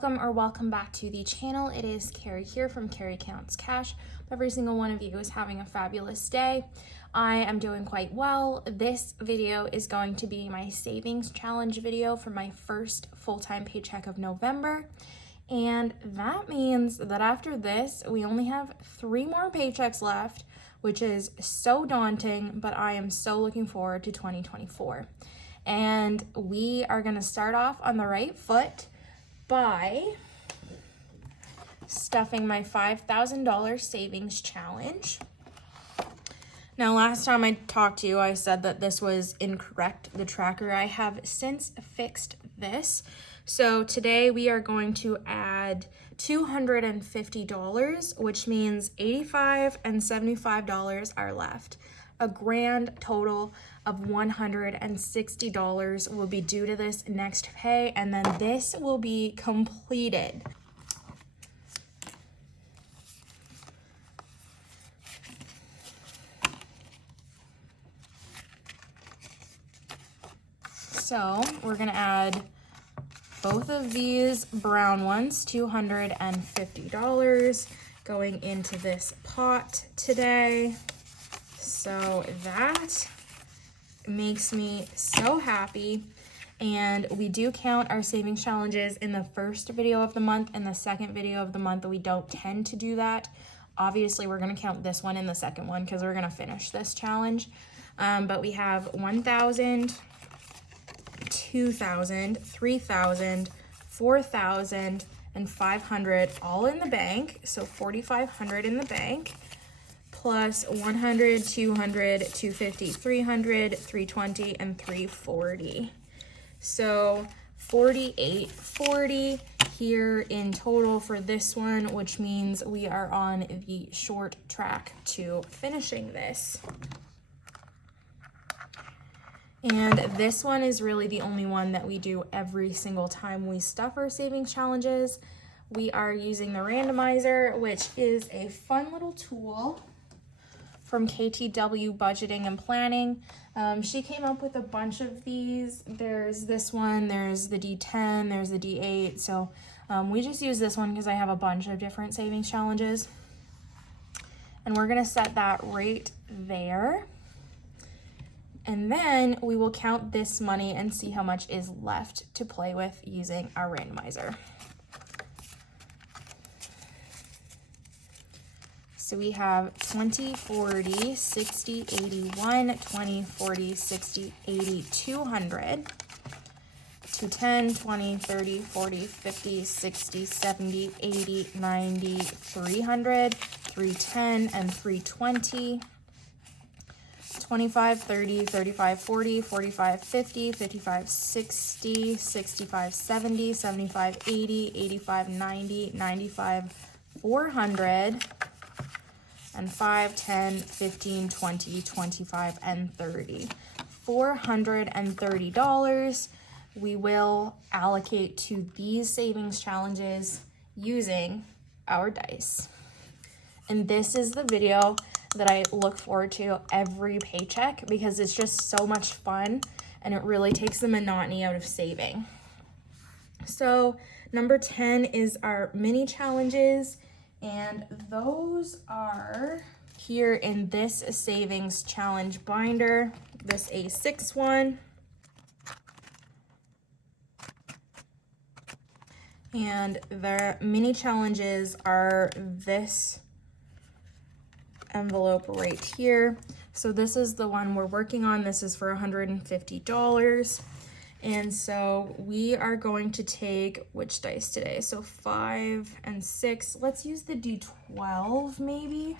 welcome back to the channel. It is Carrie here from Carrie Counts Cash. Every single one of you is having a fabulous day. I am doing quite well. This video is going to be my savings challenge video for my first full-time paycheck of November. And that means that after this, we only have 3 more paychecks left, which is so daunting, but I am so looking forward to 2024. And we are gonna start off on the right foot by stuffing my $5,000 savings challenge. Now, last time I talked to you, I said that this was incorrect, the tracker. I have since fixed this. So today we are going to add $250, which means $85 and $75 are left. A grand total of $160 will be due to this next pay, and then this will be completed. So we're gonna add both of these brown ones, $250 going into this pot today. So that makes me so happy. And we do count our savings challenges in the first video of the month and the second video of the month. We don't tend to do that. Obviously, we're going to count this one in the second one because we're going to finish this challenge. But we have 1,000, 2,000, 3,000, 4,000, and 500 all in the bank. So 4,500 in the bank. Plus 100, 200, 250, 300, 320, and 340. So 4840 here in total for this one, which means we are on the short track to finishing this. And this one is really the only one that we do every single time we stuff our savings challenges. We are using the randomizer, which is a fun little tool from KTW Budgeting and Planning. She came up with a bunch of these. There's this one, there's the D10, there's the D8. So we just use this one because I have a bunch of different savings challenges. And we're gonna set that right there. And then we will count this money and see how much is left to play with using our randomizer. So we have 20, 40, 60, 81, 20, 40, 60, 80, 200, 210, 20, 30, 40, 50, 60, 70, 80, 90, 300, 310, and 320, 25, 30, 35, 40, 45, 50, 55, 60, 65, 70, 75, 80, 85, 90, 95, 400, and 5, 10, 15, 20, 25, and 30. $430 we will allocate to these savings challenges using our dice. And this is the video that I look forward to every paycheck because it's just so much fun and it really takes the monotony out of saving. So number 10 is our mini challenges. And those are here in this savings challenge binder, this A6 one. And the mini challenges are this envelope right here. So this is the one we're working on. This is for $150. And so we are going to take which dice today? So 5 and 6. Let's use the D12 maybe.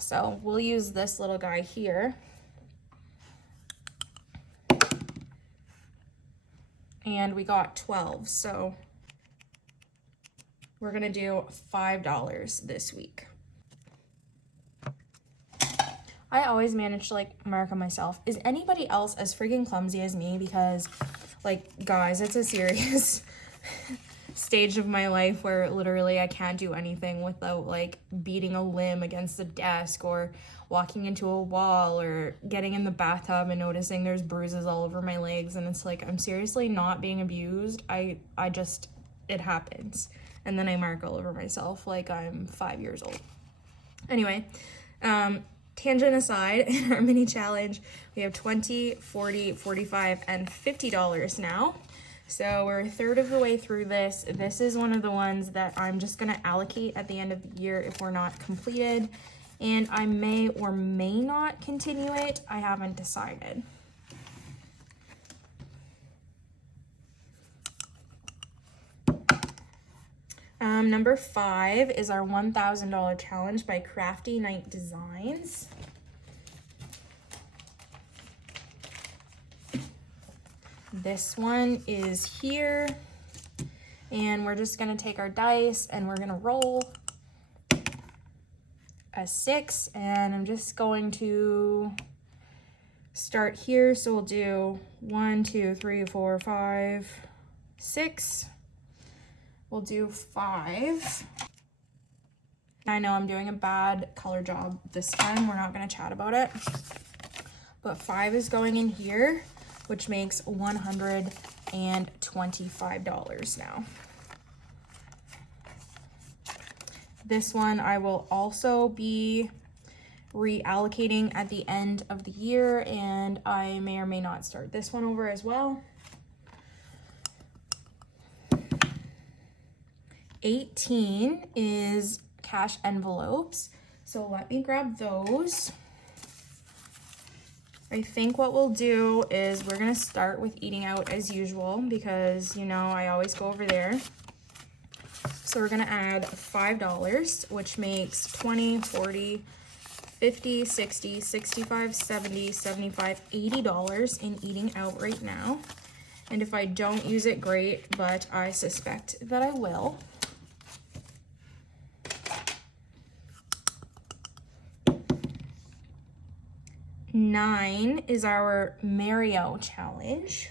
So we'll use this little guy here. And we got 12. So we're gonna do $5 this week. I always manage to mark on myself. Is anybody else as freaking clumsy as me? Because guys, it's a serious stage of my life where literally I can't do anything without beating a limb against the desk or walking into a wall or getting in the bathtub and noticing there's bruises all over my legs. And it's I'm seriously not being abused. I just it happens. And then I mark all over myself like I'm 5 years old. Anyway, tangent aside, in our mini challenge, we have $20, $40, $45, and $50 now. So we're a third of the way through this. This is one of the ones that I'm just gonna allocate at the end of the year if we're not completed. And I may or may not continue it. I haven't decided. Number 5 is our $1,000 challenge by Crafty Night Designs. This one is here, and we're just gonna take our dice and we're gonna roll a 6, and I'm just going to start here. So we'll do 1, 2, 3, 4, 5, 6. We'll do 5. I know I'm doing a bad color job this time. We're not gonna chat about it. But 5 is going in here, which makes $125 now. This one I will also be reallocating at the end of the year, and I may or may not start this one over as well. 18 is cash envelopes. So let me grab those. I think what we'll do is we're gonna start with eating out as usual because, you know, I always go over there. So we're gonna add $5, which makes 20, 40, 50, 60, 65, 70, 75, $80 in eating out right now. And if I don't use it, great, but I suspect that I will. $9 is our Mario challenge.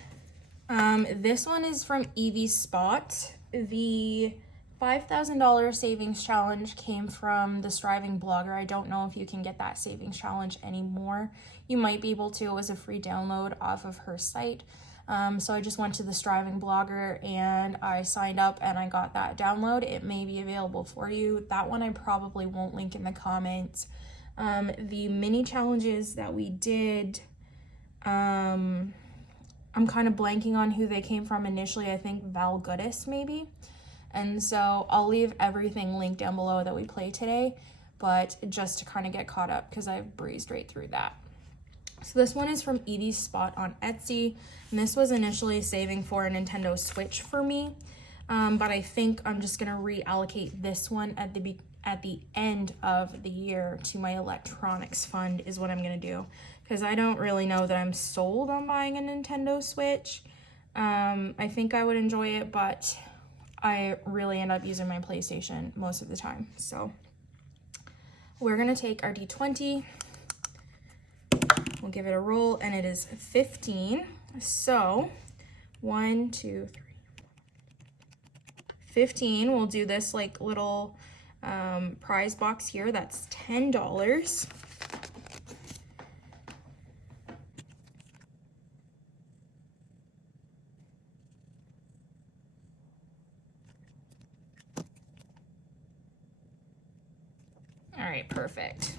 This one is from EveysSpot. The $5,000 savings challenge came from the Striving blogger. I don't know if you can get that savings challenge anymore. You might be able to. It was a free download off of her site. So I just went to the Striving blogger and I signed up and I got that download. It may be available for you. That one I probably won't link in the comments. The mini challenges that we did, I'm kind of blanking on who they came from initially. I think Val Goodis maybe. And so I'll leave everything linked down below that we play today, but just to kind of get caught up because I've breezed right through that. So this one is from EveysSpot on Etsy, and this was initially saving for a Nintendo Switch for me, but I think I'm just gonna reallocate this one at the end of the year to my electronics fund is what I'm gonna do, because I don't really know that I'm sold on buying a Nintendo Switch. I think I would enjoy it, but I really end up using my PlayStation most of the time. So we're gonna take our D20, we'll give it a roll, and it is 15. So 1, 2, 3, 15. We'll do this like little prize box here. That's $10. All right, perfect.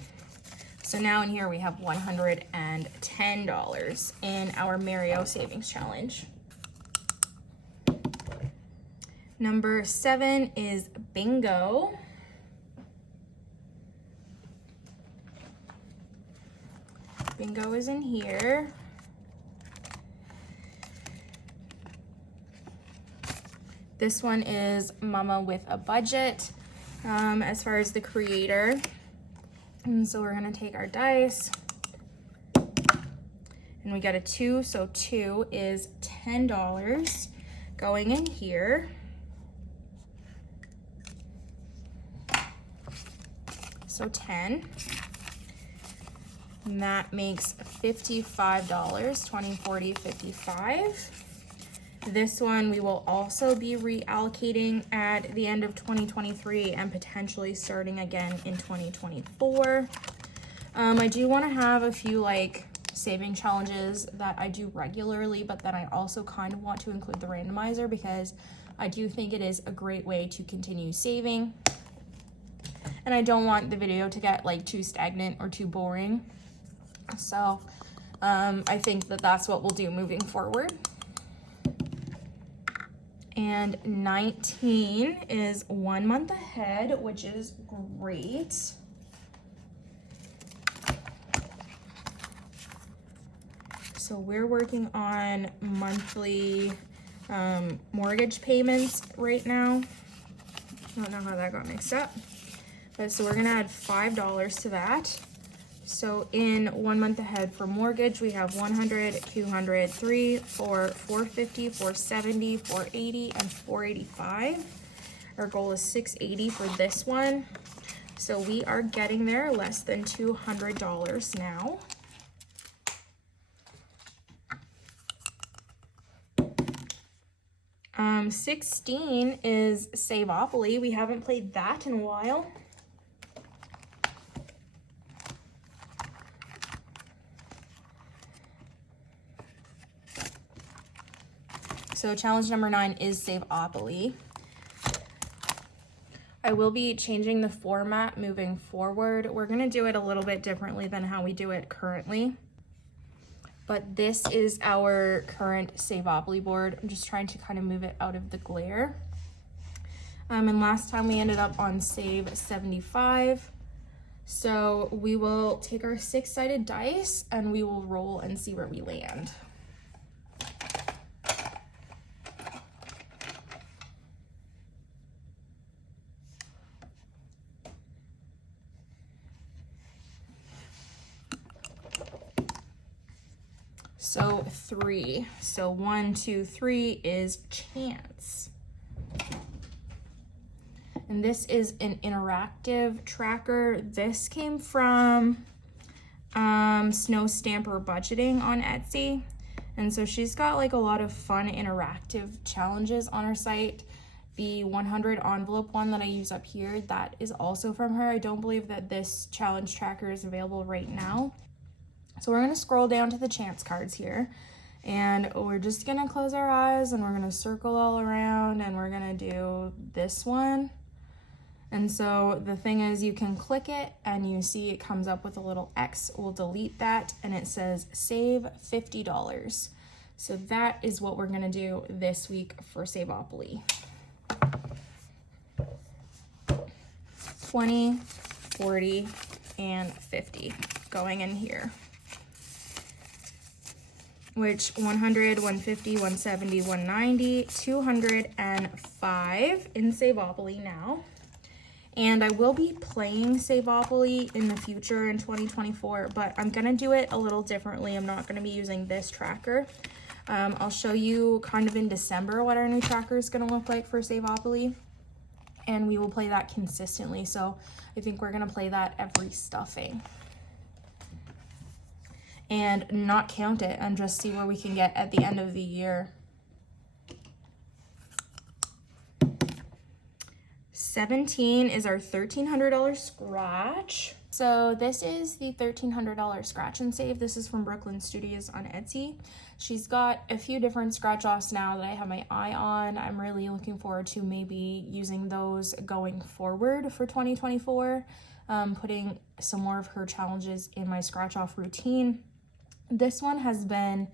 So now in here we have $110 in our Mario Savings Challenge. Number 7 is Bingo. Bingo is in here. This one is Mama with a Budget, as far as the creator. And so we're gonna take our dice, and we got a 2, so 2 is $10 going in here. So 10. And that makes $55, 20, 40, 55. This one we will also be reallocating at the end of 2023 and potentially starting again in 2024. I do want to have a few like saving challenges that I do regularly, but then I also kind of want to include the randomizer because I do think it is a great way to continue saving. And I don't want the video to get like too stagnant or too boring. So I think that that's what we'll do moving forward. And 19 is 1 month ahead, which is great. So we're working on monthly mortgage payments right now. I don't know how that got mixed up. But so we're gonna add $5 to that. So in 1 month ahead for mortgage, we have 100, 200, 3, 4, 450, 470, 480, and 485. Our goal is 680 for this one. So we are getting there, less than $200 now. Um, 16 is Saveopoly. We haven't played that in a while. So challenge number 9 is Saveopoly. I will be changing the format moving forward. We're gonna do it a little bit differently than how we do it currently. But this is our current Saveopoly board. I'm just trying to kind of move it out of the glare. And last time we ended up on Save 75. So we will take our 6-sided dice and we will roll and see where we land. So 3. So 1, 2, 3 is chance. And this is an interactive tracker. This came from Snow Stamper Budgeting on Etsy. And so she's got like a lot of fun interactive challenges on her site. The 100 envelope one that I use up here, that is also from her. I don't believe that this challenge tracker is available right now. So we're gonna scroll down to the chance cards here, and we're just gonna close our eyes and we're gonna circle all around and we're gonna do this one. And so the thing is, you can click it and you see it comes up with a little X. We'll delete that and it says save $50. So that is what we're gonna do this week for Saveopoly. 20, 40, and 50 going in here. Which 100, 150, 170, 190, 205 in Saveopoly now. And I will be playing Saveopoly in the future in 2024, but I'm gonna do it a little differently. I'm not gonna be using this tracker. I'll show you kind of in December what our new tracker is gonna look like for Saveopoly. And we will play that consistently. So I think we're gonna play that every stuffing. And not count it and just see where we can get at the end of the year. 17 is our $1,300 scratch. So this is the $1,300 scratch and save. This is from Brooklyn Studios on Etsy. She's got a few different scratch offs now that I have my eye on. I'm really looking forward to maybe using those going forward for 2024, putting some more of her challenges in my scratch off routine. This one has been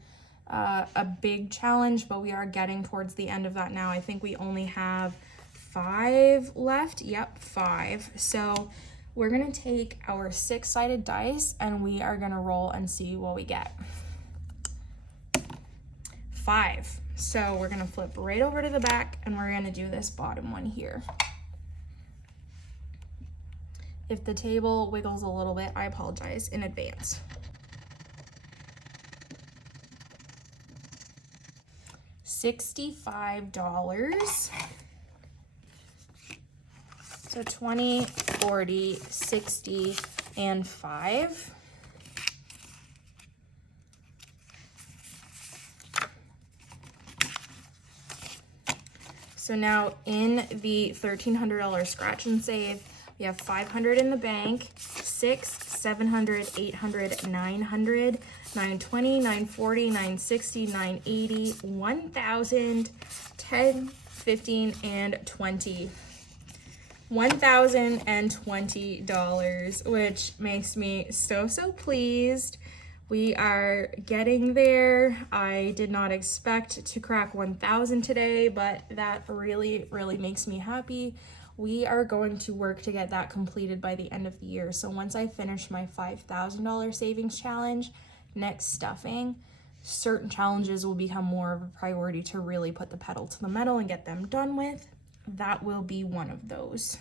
a big challenge, but we are getting towards the end of that now. I think we only have 5 left. Yep, 5. So we're gonna take our 6-sided dice and we are gonna roll and see what we get. 5. So we're gonna flip right over to the back and we're gonna do this bottom one here. If the table wiggles a little bit, I apologize in advance. $65. So 20, 40, 60, and 5. So now in the $1,300 scratch and save, we have 500 in the bank, 6, 700, 800, 900, 920, 940, 960, 980, 1,000, 10, 15, and 20. $1,020, which makes me so pleased. We are getting there. I did not expect to crack 1,000 today, but that really makes me happy. We are going to work to get that completed by the end of the year. So once I finish my $5,000 savings challenge, next stuffing, certain challenges will become more of a priority to really put the pedal to the metal and get them done with. That will be one of those.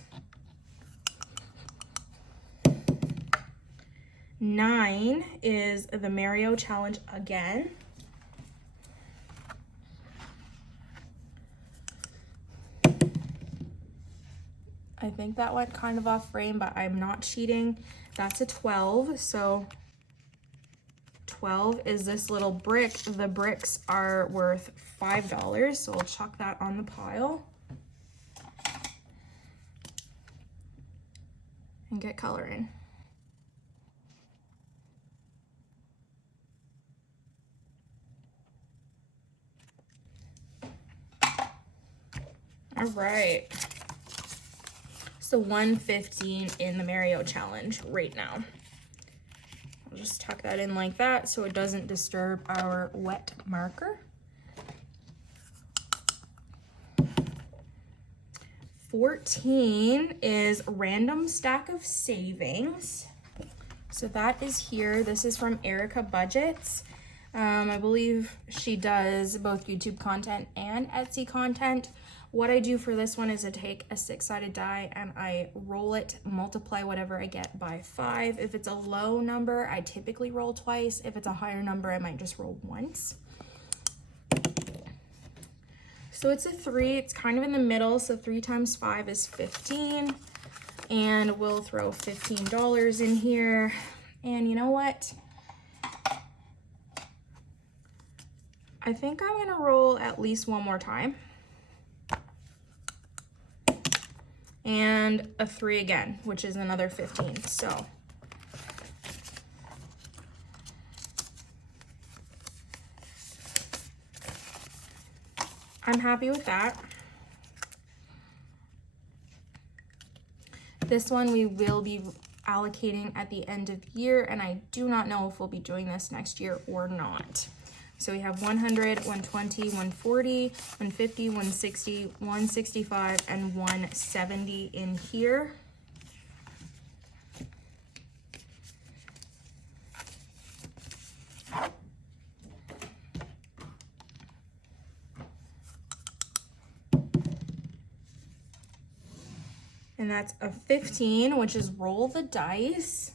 9 is the Mario challenge again. I think that went kind of off frame, but I'm not cheating. That's a 12, so 12 is this little brick. The bricks are worth $5, so I'll chuck that on the pile and get coloring. All right. So 115 in the Mario challenge right now. I'll just tuck that in like that so it doesn't disturb our wet marker. 14 is random stack of savings. So that is here. This is from Erica Budgets. I believe she does both YouTube content and Etsy content. What I do for this one is I take a 6-sided die and I roll it, multiply whatever I get by 5. If it's a low number, I typically roll twice. If it's a higher number, I might just roll once. So it's a 3, it's kind of in the middle, so 3 times 5 is 15. And we'll throw $15 in here. And you know what? I think I'm gonna roll at least one more time. And a 3 again, which is another 15. So I'm happy with that. This one we will be allocating at the end of the year, and I do not know if we'll be doing this next year or not. So we have 100, 120, 140, 150, 160, 165, and 170 in here. And that's a 15, which is roll the dice.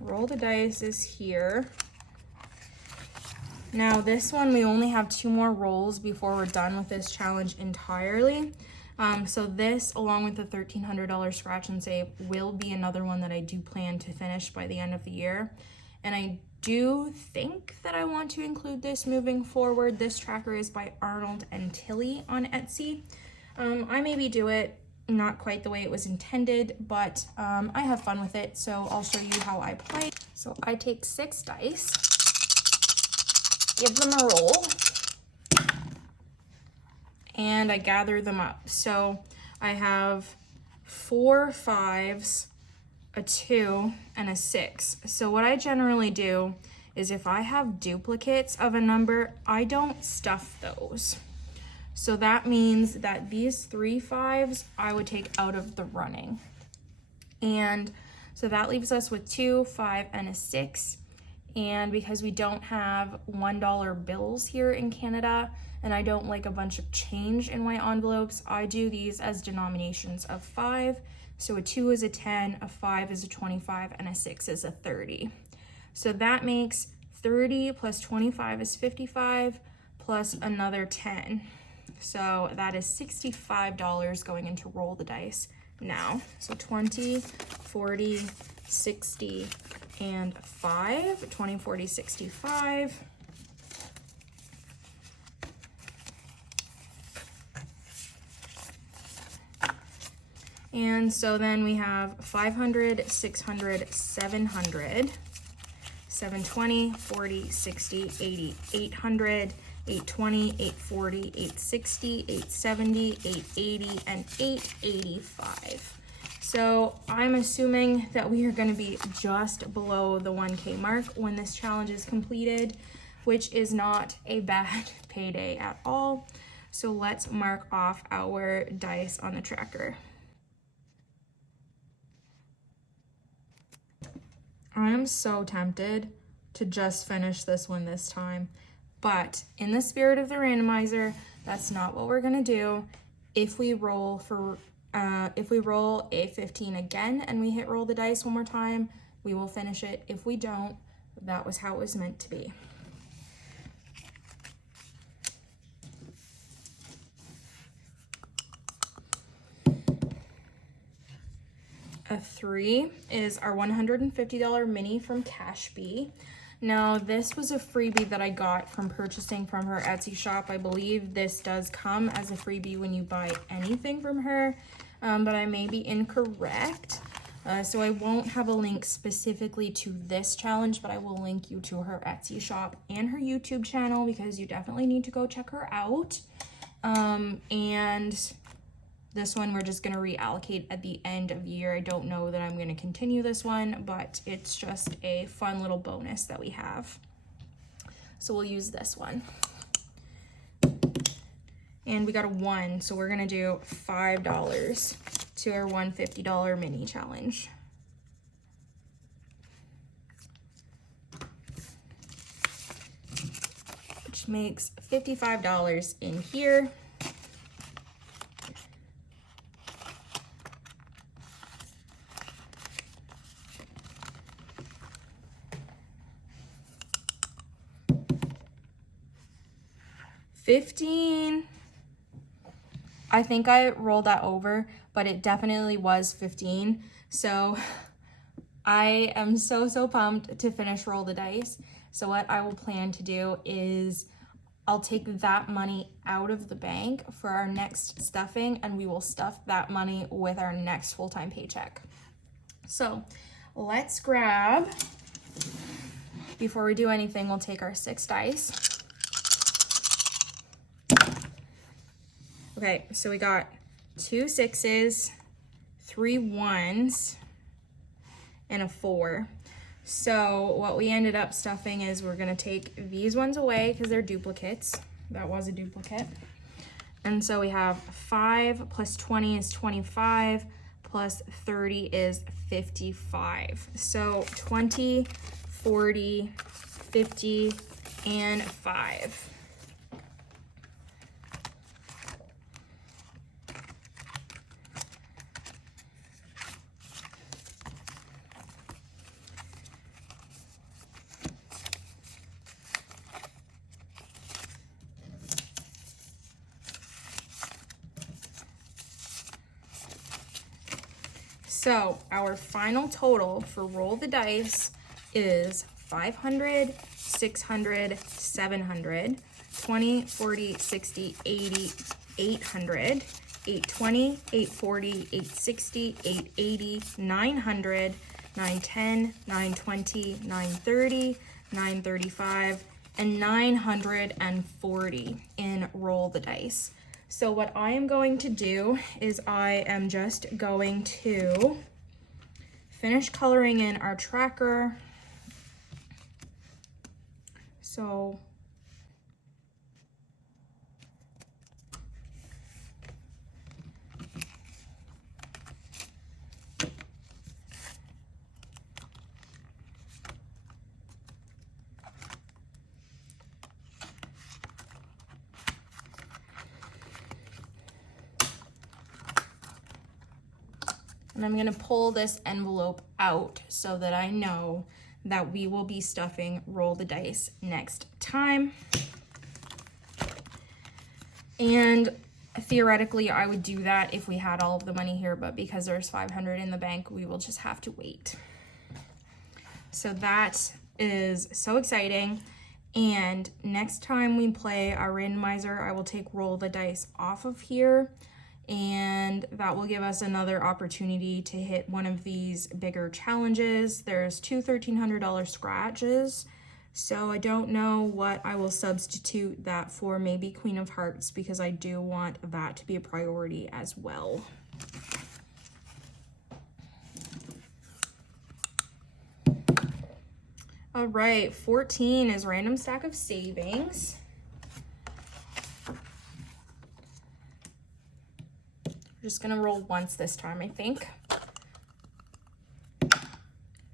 Roll the dice is here. Now this one, we only have 2 more rolls before we're done with this challenge entirely. So this, along with the $1,300 scratch and save, will be another one that I do plan to finish by the end of the year. And I do think that I want to include this moving forward. This tracker is by Arnold and Tilly on Etsy. I maybe do it not quite the way it was intended, but I have fun with it, so I'll show you how I play. So I take 6 dice, give them a roll, and I gather them up. So I have 4 5s, a 2, and a 6. So what I generally do is if I have duplicates of a number, I don't stuff those. So that means that these 3 5s I would take out of the running. And so that leaves us with 2, 5, and a 6. And because we don't have $1 bills here in Canada, and I don't like a bunch of change in my envelopes, I do these as denominations of 5. So a 2 is a 10, a 5 is a 25, and a 6 is a 30. So that makes 30 plus 25 is 55, plus another 10. So that is $65 going into roll the dice now. So 20, 40, 60, and 5. 20, 40, 65. And so then we have 500, 600, 700. 720, 40, 60, 80, 800, 820, 840, 860, 870, 880, and 885. So I'm assuming that we are going to be just below the 1K mark when this challenge is completed, which is not a bad payday at all. So let's mark off our dice on the tracker. I am so tempted to just finish this one this time, but in the spirit of the randomizer, that's not what we're gonna do. If we roll a 15 again and we hit roll the dice one more time, we will finish it. If we don't, that was how it was meant to be. A 3 is our $150 mini from CashBee. Now, this was a freebie that I got from purchasing from her Etsy shop. I believe this does come as a freebie when you buy anything from her, but I may be incorrect. So I won't have a link specifically to this challenge, but I will link you to her Etsy shop and her YouTube channel because you definitely need to go check her out. And this one we're just gonna reallocate at the end of the year. I don't know that I'm gonna continue this one, but it's just a fun little bonus that we have. So we'll use this one. And we got a 1, so we're gonna do $5 to our $150 mini challenge. Which makes $55 in here. $15. I think I rolled that over, but it definitely was 15. So I am so pumped to finish roll the dice. So what I will plan to do is I'll take that money out of the bank for our next stuffing, and we will stuff that money with our next full-time paycheck. So let's grab, before we do anything, we'll take our 6 dice. Okay, so we got 2 6s, 3 1s, and a 4. So what we ended up stuffing is we're gonna take these ones away because they're duplicates. That was a duplicate. And so we have 5 plus 20 is 25, plus 30 is 55. So 20, 40, 50, and 5. So our final total for roll the dice is 500, 600, 700, 20, 40, 60, 80, 800, 820, 840, 860, 880, 900, 910, 920, 930, 935, and 940 in roll the dice. So what I am going to do is I am just going to finish coloring in our tracker. So and I'm gonna pull this envelope out so that I know that we will be stuffing roll the dice next time. And theoretically, I would do that if we had all of the money here, but because there's 500 in the bank, we will just have to wait. So that is so exciting. And next time we play our randomizer, I will take roll the dice off of here and that will give us another opportunity to hit one of these bigger challenges. There's two $1,300 scratches, so I don't know what I will substitute that for. Maybe Queen of Hearts, because I do want that to be a priority as well. All right, 14 is random stack of savings. We're just gonna roll once this time, I think.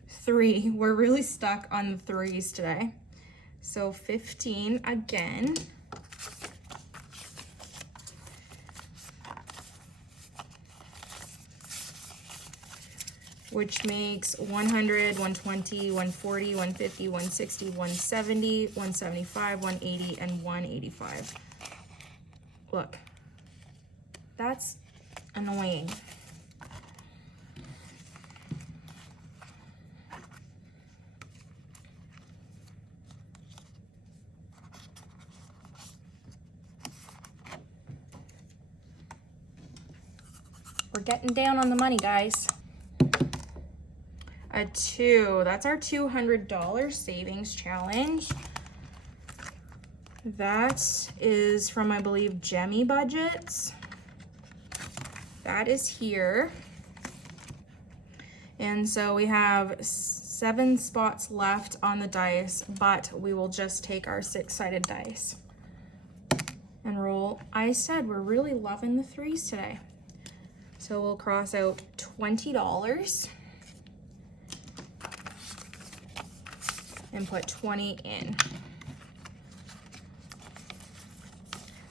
3, we're really stuck on the 3s today. So 15 again. Which makes 100, 120, 140, 150, 160, 170, 175, 180, and 185. Look, that's annoying. We're getting down on the money, guys. A 2, that's our $200 savings challenge. That is from, I believe, Jemmy Budgets. That is here. And so we have 7 spots left on the dice, but we will just take our 6-sided dice and roll. I said we're really loving the 3s today. So we'll cross out $20. And put 20 in.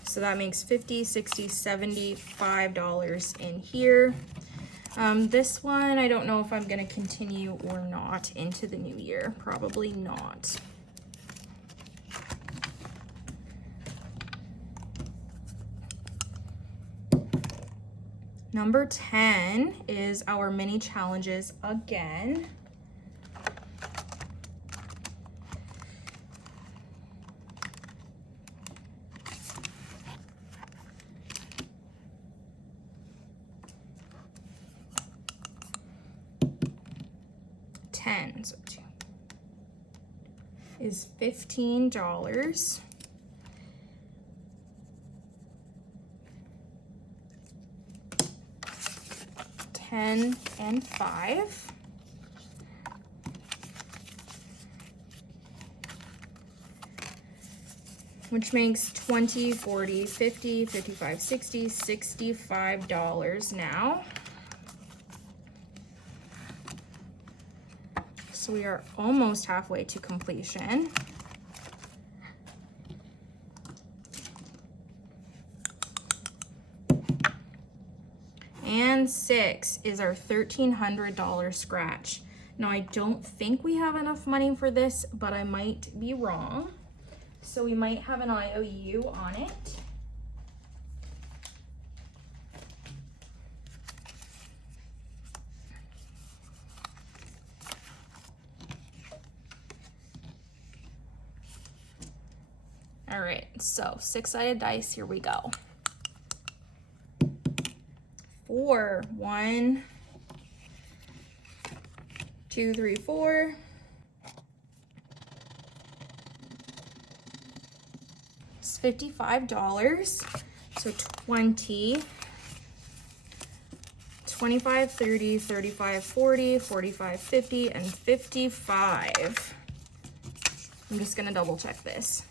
So that makes $50, $60, $75 in here. This one, I don't know if I'm gonna continue or not into the new year. Probably not. Number 10 is our mini challenges again. So 2 is $15. $10 and 5. Which makes $20, $40, $50, $55, $60, $65 now. So we are almost halfway to completion. And 6 is our $1,300 scratch. Now I don't think we have enough money for this, but I might be wrong. So we might have an IOU on it. All right, so 6-sided dice, here we go. 4, 1, 2, 3, 4. It's $55, so 20, 25, 30, 35, 40, 45, 50, and 55. I'm just gonna double check this.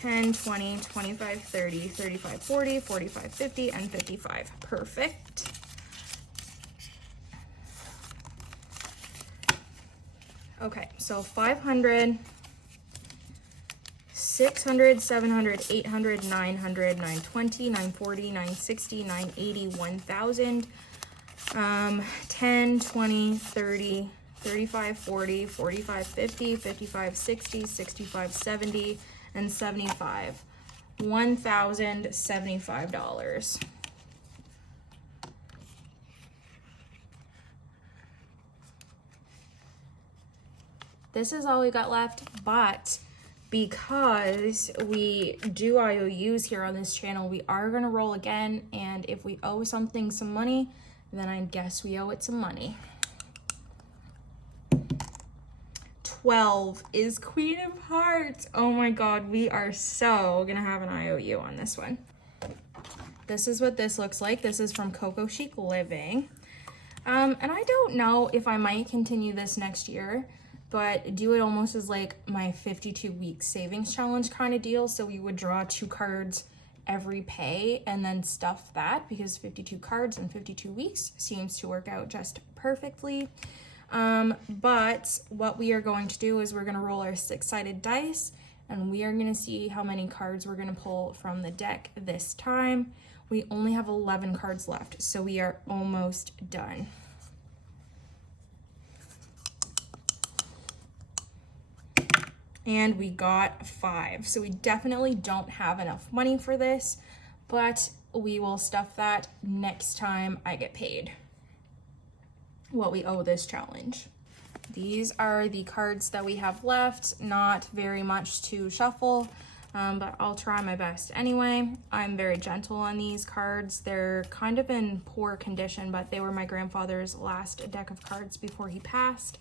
10, 20, 25, 30, 35, 40, 45, 50, and 55. Perfect. Okay, so 500, 600, 700, 800, 900, 920, 940, 960, 980, 1,000, 10, 20, 30, 35, 40, 45, 50, 55, 60, 65, 70, and 75. $1,075. This is all we got left, but because we do IOUs here on this channel, we are gonna roll again, and if we owe something some money, then I guess we owe it some money. 12 is Queen of Hearts. Oh my God, we are so gonna have an IOU on this one. This is what this looks like. This is from CocoChicLiving. And I don't know if I might continue this next year, but do it almost as like my 52-week savings challenge kind of deal. So we would draw 2 cards every pay and then stuff that, because 52 cards in 52 weeks seems to work out just perfectly. But what we are going to do is we're going to roll our 6-sided dice, and we are going to see how many cards we're going to pull from the deck this time. We only have 11 cards left, so we are almost done. And we got 5. So we definitely don't have enough money for this, but we will stuff that next time I get paid what we owe this challenge. These are the cards that we have left. Not very much to shuffle, but I'll try my best anyway. I'm very gentle on these cards. They're kind of in poor condition, but they were my grandfather's last deck of cards before he passed.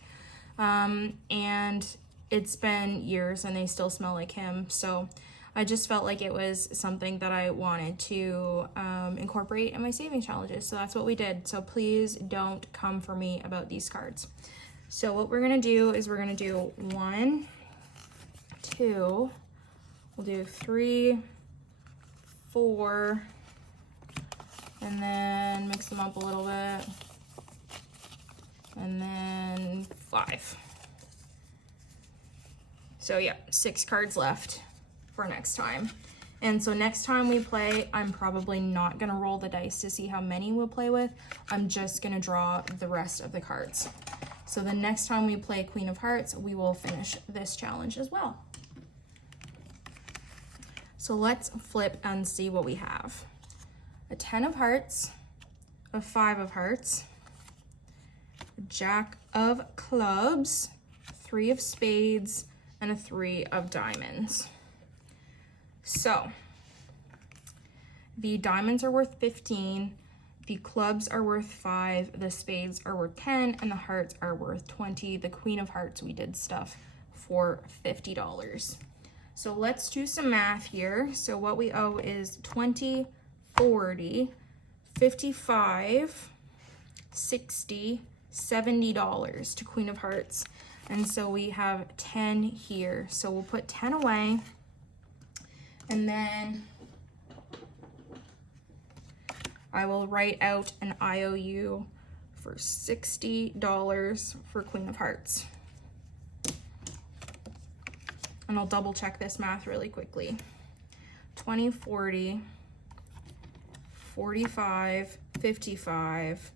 And it's been years and they still smell like him. So I just felt like it was something that I wanted to incorporate in my saving challenges. So that's what we did. So please don't come for me about these cards. So what we're gonna do is we're gonna do 1, 2, we'll do 3, 4, and then mix them up a little bit, and then 5. So yeah, 6 cards left for next time. And so next time we play, I'm probably not gonna roll the dice to see how many we'll play with. I'm just gonna draw the rest of the cards. So the next time we play Queen of Hearts, we will finish this challenge as well. So let's flip and see what we have. A 10 of hearts, a 5 of hearts, a Jack of clubs, 3 of spades, and a 3 of diamonds. So the diamonds are worth 15, the clubs are worth 5, the spades are worth 10, and the hearts are worth 20. The Queen of Hearts we did stuff for $50. So let's do some math here. So what we owe is 20, 40, 55, 60, $70 to Queen of Hearts. And so we have 10 here. So we'll put 10 away. And then I will write out an IOU for $60 for Queen of Hearts. And I'll double check this math really quickly. 20, 40, 45, 55,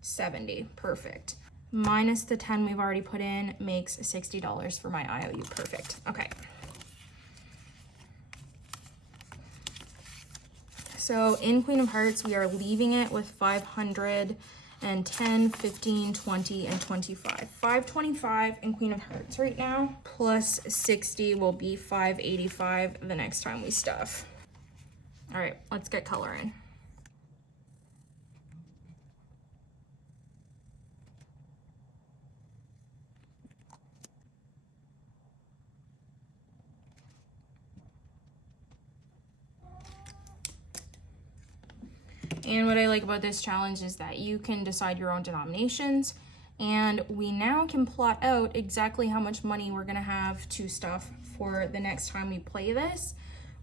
70. Perfect. Minus the 10 we've already put in makes $60 for my IOU. Perfect. Okay. So in Queen of Hearts, we are leaving it with 500 and 10, 15, 20, and 25. 525 in Queen of Hearts right now, plus 60 will be 585 the next time we stuff. All right, let's get color in. And what I like about this challenge is that you can decide your own denominations, and we now can plot out exactly how much money we're gonna have to stuff for the next time we play this,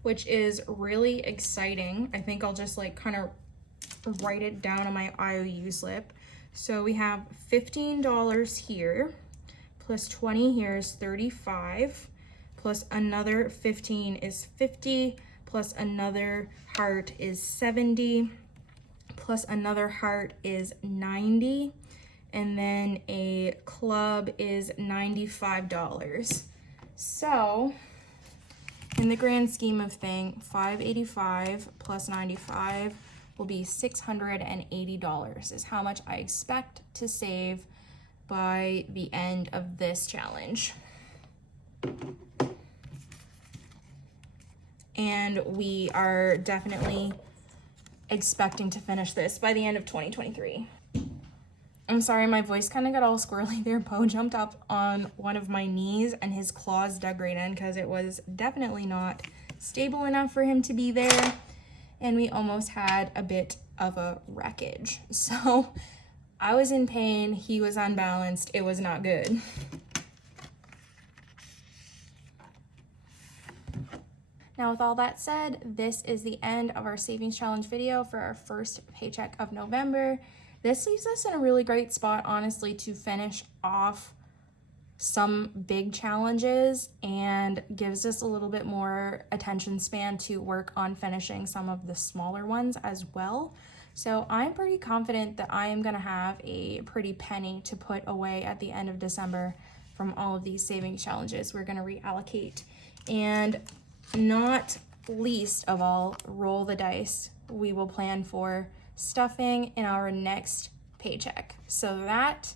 which is really exciting. I think I'll just like kind of write it down on my IOU slip. So we have $15 here, plus 20 here is 35, plus another 15 is 50, plus another heart is 70, plus another heart is 90, and then a club is $95. So in the grand scheme of things, 585 plus 95 will be $680 is how much I expect to save by the end of this challenge. and we are definitely expecting to finish this by the end of 2023. I'm sorry, my voice kind of got all squirrely there. Poe jumped up on one of my knees and his claws dug right in because it was definitely not stable enough for him to be there. And we almost had a bit of a wreckage. So I was in pain, he was unbalanced, it was not good. Now with all that said, this is the end of our savings challenge video for our first paycheck of November. This leaves us in a really great spot, honestly, to finish off some big challenges and gives us a little bit more attention span to work on finishing some of the smaller ones as well. So I'm pretty confident that I am going to have a pretty penny to put away at the end of December from all of these savings challenges we're going to reallocate. And not least of all, roll the dice. We will plan for stuffing in our next paycheck. So that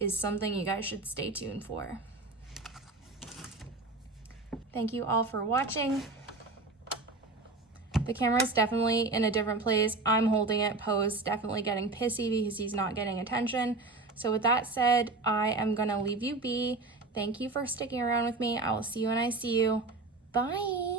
is something you guys should stay tuned for. Thank you all for watching. The camera is definitely in a different place. I'm holding it. Poe's definitely getting pissy because he's not getting attention. So with that said, I am gonna leave you be. Thank you for sticking around with me. I will see you when I see you. Bye.